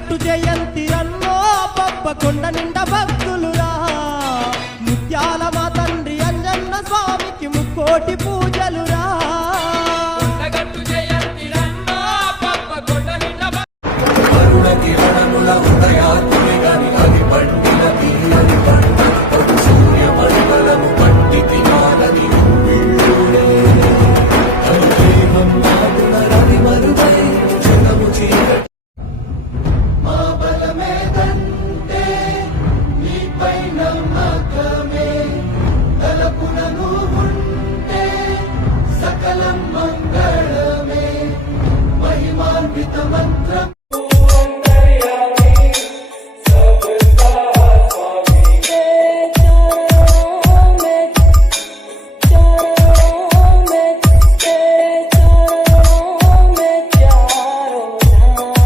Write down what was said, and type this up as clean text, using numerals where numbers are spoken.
గట్టు జయంతి అన్నో కొండ నిండా భక్తులురా ముత్యాల మా తండ్రి అంజన్న స్వామికి ముక్కోటి పూజ